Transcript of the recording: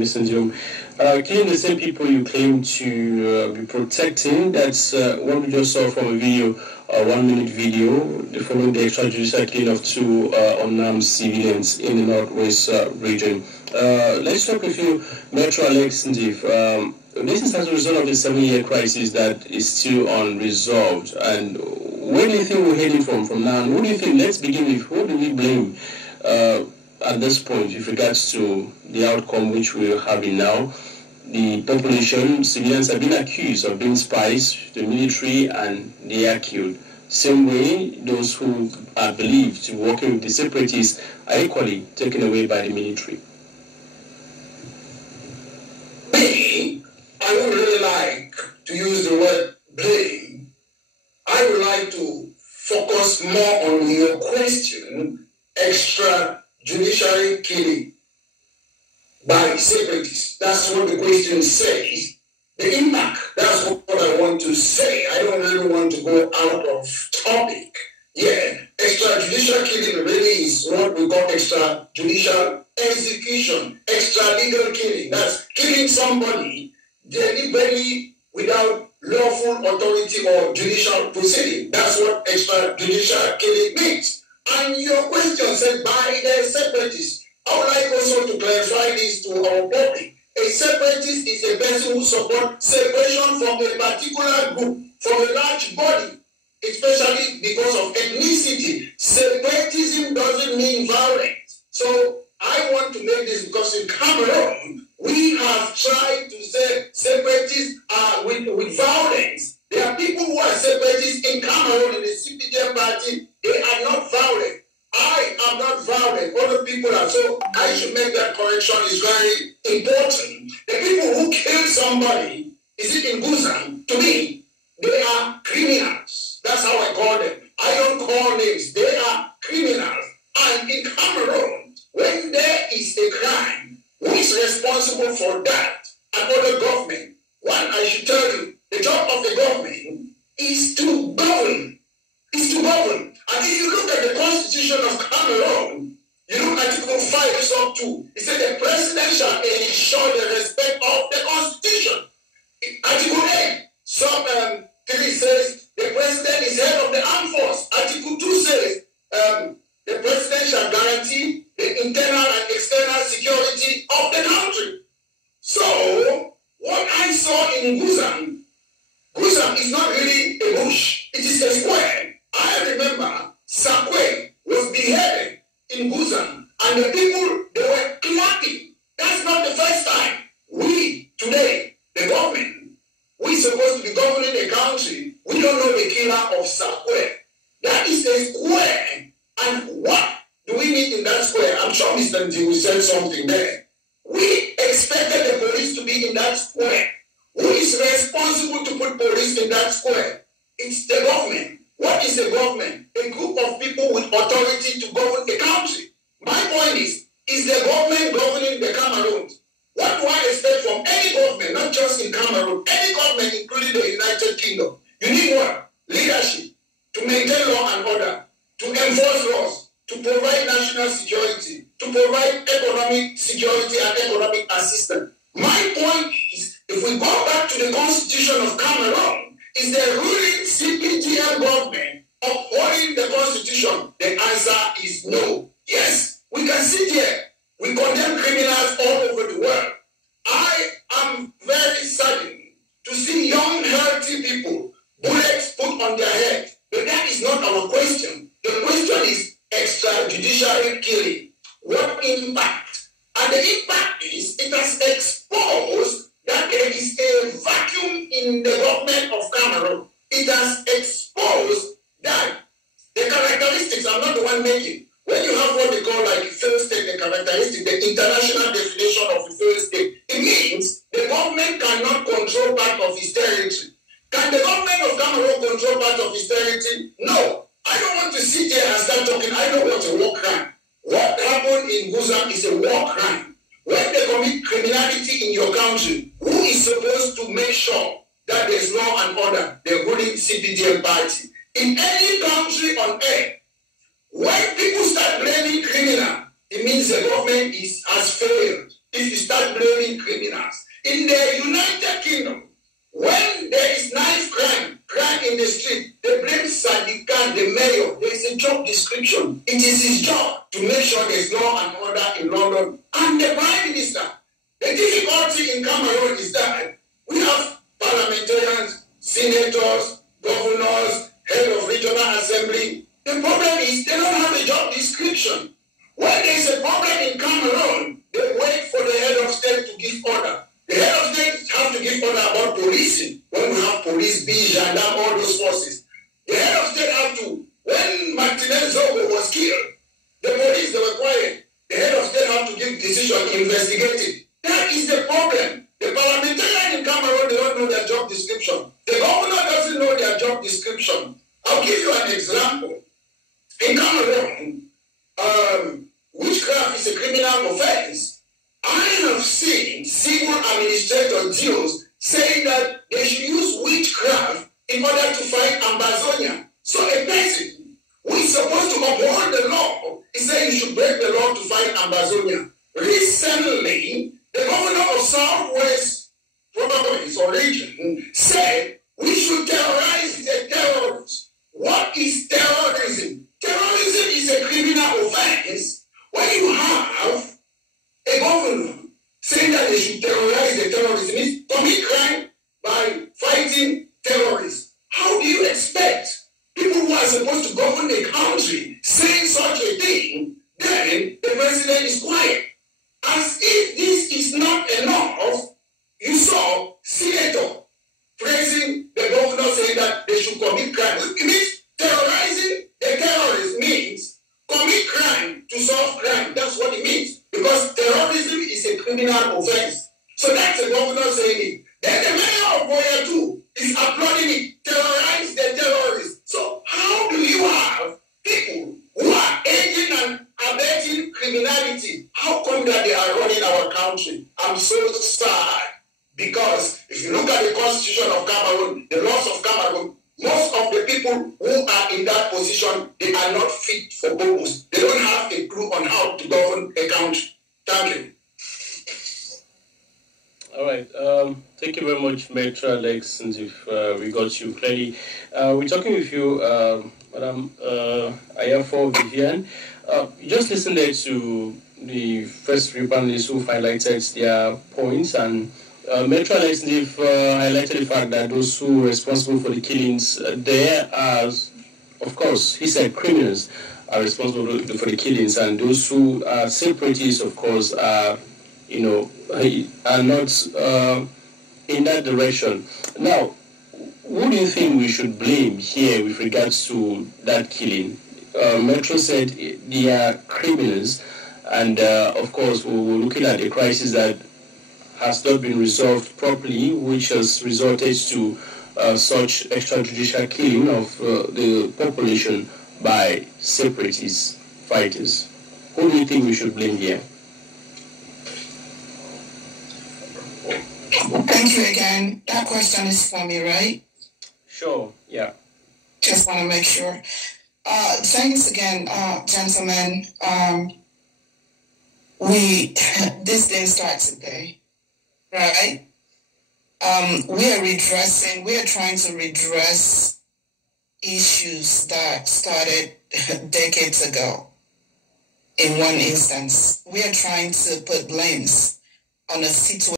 Mr. Njom. Killing the same people you claim to be protecting, that's what we just saw from a video, a 1-minute video, following the extrajudicial killing of two unarmed civilians in the Northwest region. Let's talk with you, Metro Alex Ndiv. This is as a result of the 7-year crisis that is still unresolved. And where do you think we're heading from now? And who do you think, let's begin with, who do we blame at this point with regards to the outcome which we're having now? The population, civilians have been accused of being spies, the military, and they are killed. Same way, those who are believed to be working with the separatists are equally taken away by the military. Me, I would really like to use the word blame. I would like to focus more on your question, extrajudicial killing by separatists. That's what the question says. The impact, that's what I want to say. I don't really want to go out of topic. Yeah, extrajudicial killing really is what we call extrajudicial execution, extralegal killing. That's killing somebody deliberately without lawful authority or judicial proceeding. That's what extrajudicial killing means. And your question said by the separatists. I would like also to clarify this to our public. A separatist is a person who supports separation from a particular group, from a large body, especially because of ethnicity. Separatism doesn't mean violence. So I want to make this because in Cameroon, we have tried to say separatists are with violence. There are people who are separatists in Cameroon in the CPDM party. They are not violent. I am not violent. Other people are. So I should make that correction. It's very important. The people who kill somebody, is it in Guzan? To me, they are criminals. That's how I call them. I don't call names. They are criminals. And in Cameroon, when there is a crime, who is responsible for that? Another government. One, I should tell you, the job of the government is to govern. Is to govern. And if you look at the Constitution of Cameroon, you look at Article 5 is up to, it says the president shall ensure the respect of the Constitution. Article 8, sub 3 says the president is head of the armed force. Article 2 says the president shall guarantee the internal and external security of the country. So, what I saw in Guzan is not really a bush. It is a square. I remember Sakwe was beheaded in Guzan, and the people, they were clapping. That's not the first time. We, today, the government, we're supposed to be governing a country. We don't know the killer of Sakwe. That is a square. And what do we need in that square? I'm sure Mr. Ndivu said something there. We expected the police to be in that square. Who is responsible to put police in that square? It's the government. What is the government? A group of people with authority to govern the country. My point is the government governing the Cameroon? What do I expect from any government, not just in Cameroon, any government, including the United Kingdom? You need what? Leadership, to maintain law and order, to enforce laws, to provide national security, to provide economic security and economic assistance. My point is, if we go back to the Constitution of Cameroon, is the ruling CPDM government upholding the Constitution? The answer is no. Yes, we can sit here. We condemn criminals all over the world. I am very saddened to see young, healthy people, bullets put on their head. But that is not our question. The question is extrajudicial killing. What impact? And the impact is it has exposed that there is a vacuum in the government of Cameroon. It has exposed that the characteristics, I'm not the one making. When you have what they call like a failed state, the characteristic, the international definition of a failed state, it means the government cannot control part of its territory. Can the government of Cameroon control part of its territory? No. I don't want to sit here and start talking. I know what's a war crime. What happened in Guzan is a war crime. When they commit criminality in your country, who is supposed to make sure that there's law and order? The ruling CPDM party. In any country on earth, when people start blaming criminal, it means the government has failed. if you start blaming criminals. In the United Kingdom, when there is knife crime in the street, they blame Sadiq Khan, the mayor. There is a job description. It is his job to make sure there is law and order in London. And the Prime Minister. The difficulty in Cameroon is that we have parliamentarians, senators, governors, head of regional assembly. The problem is they don't have a job description. When there is a problem in Cameroon, they wait for the head of state to give order. The head of state have to give order about policing. When we have police, gendarme, all those forces. The head of state have to, when Martinez Zogo was killed, the police, they were quiet. The head of state have to give decision, investigate it. That is the problem. The parliamentarian in Cameroon, they don't know their job description. The governor doesn't know their job description. I'll give you an example. In Cameroon, witchcraft is a criminal offense. I have seen civil administrator deals saying that they should use witchcraft in order to fight Ambazonia. So a person who is supposed to uphold the law is saying you should break the law to fight Ambazonia. Recently, the governor of Southwest Province or region said we should terrorize the terrorists. What is terrorism? Terrorism is a criminal offense. When you have a governor saying that they should terrorize the terrorists, it means commit crime by fighting terrorists. How do you expect people who are supposed to govern the country saying such a thing, then the president is quiet? As if this is not enough, you saw senator praising the governor saying that they should commit crime. It means terrorizing the terrorists means commit crime to solve crime. That's what it means. Because terrorism is a criminal offense. So that's the governor saying it. Then the mayor of Boya too is applauding it. Terrorize the terrorists. So how do you have people who are aiding and abetting criminality? How come that they are running our country? I'm so sad. Because if you look at the constitution of Cameroon, the laws of Cameroon, most of the people who are in that position, they are not fit for purpose. They don't have a clue on how to govern a country. Thank you. All right. Thank you very much, Maitre Alex, since we got you clearly. We're talking with you, Madam Ayafo Vivian. Just listen there to the first three panelists who highlighted their points, and Maitre Alex highlighted the fact that those who are responsible for the killings, there are, of course, he said criminals are responsible for the killings, and those who are separatists, of course, are not in that direction. Now, who do you think we should blame here with regards to that killing? Metro said they are criminals, and of course, we're looking at a crisis that has not been resolved properly, which has resulted to such extrajudicial killing of the population by separatist fighters. Who do you think we should blame here? Thank you again. That question is for me, right? Sure, yeah. Just want to make sure. Thanks again, gentlemen. This thing starts today, right? We are trying to redress issues that started decades ago. In one instance, we are trying to put blames on a situation